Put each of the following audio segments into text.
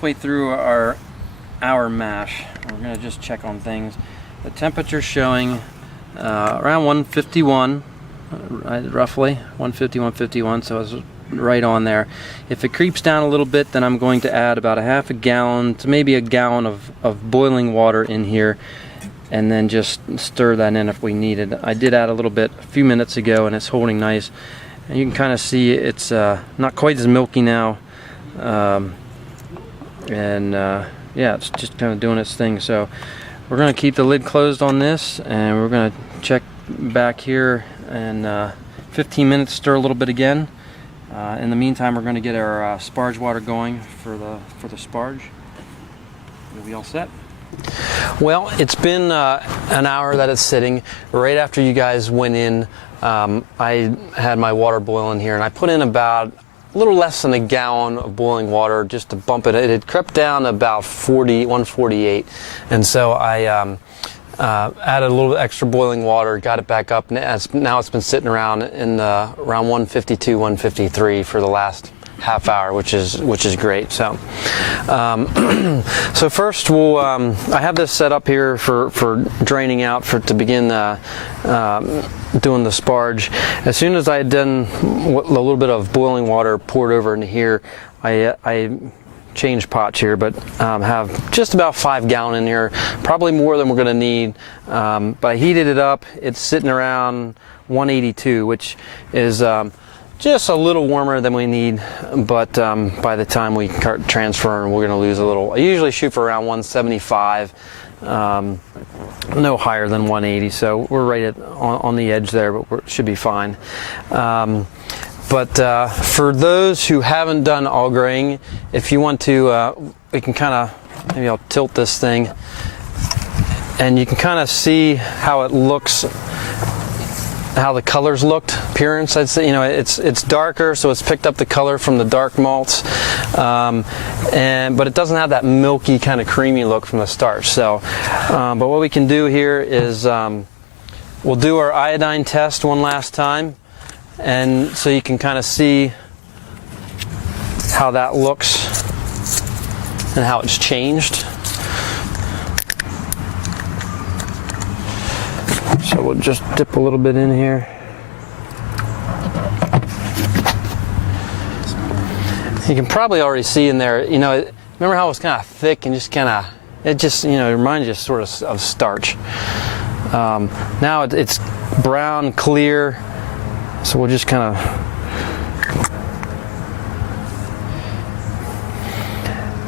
halfway through our mash. We're going to just check on things. The temperature's showing around 151, roughly 150, 151, so it's right on there. If it creeps down a little bit, then I'm going to add about a half a gallon to maybe a gallon of boiling water in here, and then just stir that in if we need it. I did add a little bit a few minutes ago, and it's holding nice. And you can kind of see it's not quite as milky now, yeah, it's just kind of doing its thing. So we're going to keep the lid closed on this, and we're going to check back here in 15 minutes, stir a little bit again. In the meantime, we're going to get our sparge water going for the sparge. We'll be all set. Well, it's been an hour that it's sitting. Right after you guys went in, I had my water boiling here, and I put in about a little less than a gallon of boiling water just to bump it. It had crept down to about 148, and so I added a little extra boiling water, got it back up, and now it's been sitting around in around 152, 153 for the last half hour, which is great. So so first we'll I have this set up here for draining out to begin doing the sparge. As soon as I had done a little bit of boiling water poured over into here, I changed pots here, but have just about 5 gallon in here, probably more than we're going to need, but I heated it up. It's sitting around 182, which is just a little warmer than we need, but by the time we start transferring, we're going to lose a little. I usually shoot for around 175, no higher than 180, so we're right on the edge there, but we should be fine. But for those who haven't done all grain, if you want to, we can kind of, maybe I'll tilt this thing, and you can kind of see how it looks, how the colors looked, appearance. I'd say, it's darker, so it's picked up the color from the dark malts, but it doesn't have that milky kind of creamy look from the starch. So, but what we can do here is we'll do our iodine test one last time, and so you can kind of see how that looks and how it's changed. So we'll just dip a little bit in here. You can probably already see in there, remember how it was kind of thick and just kind of, it just, reminds you sort of starch. Now it's brown, clear, so we'll just kind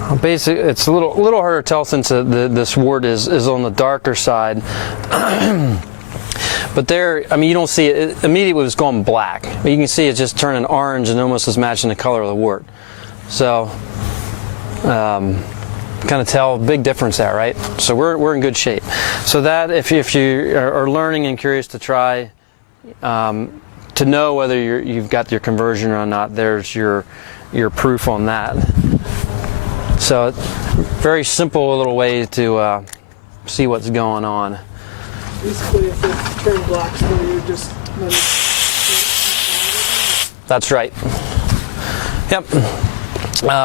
of, basically, it's a little harder to tell since this wort is on the darker side. But there, you don't see it. Immediately it was going black. But you can see it's just turning orange and almost is matching the color of the wort. So, kind of tell, big difference there, right? So we're in good shape. So that, if you are learning and curious to try, to know whether you've got your conversion or not, there's your proof on that. So, very simple little way to see what's going on. Basically, if it turned black, so you just let it. That's right. Yep.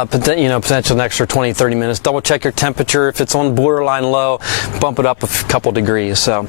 Potential an extra 20-30 minutes. Double check your temperature. If it's on borderline low, bump it up a couple degrees. So,